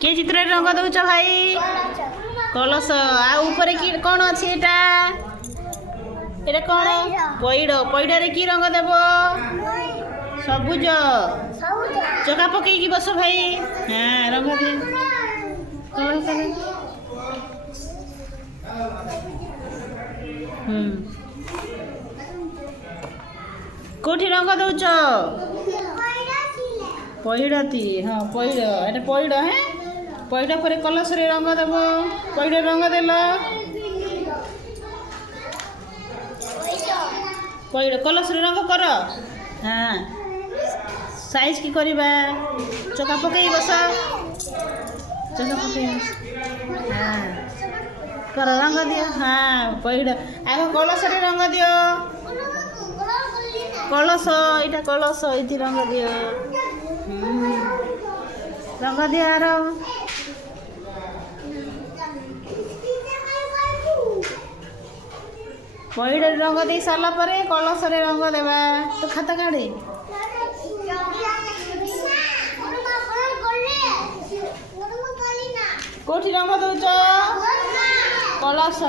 किए चित्र रंग दौच भाई कलश आउे कि कौन अच्छी एटा कौन पैड़ पैड़े कि रंग देव सबुज चका पकईकी बस भाई हाँ रंग दे कौटी रंग दौच पैड़ती हाँ पैड़ एटा पैड़ हाँ पैड़ पर कलश रे रंग देव पैड़ रंग देल पैड़ कलश रे रंग कर हाँ साइज की करवा चका पकई बस चका पकई हाँ कर रंग दियो हाँ पैड़ आग कलश रे रंग दियो कलश यहाँ कलश ये रंग दियो रंग दिया आर पैड़ रंग दे सारा पर कलश रे रंग देवा तो खाता काढ़े कौटी रंग दौच कलश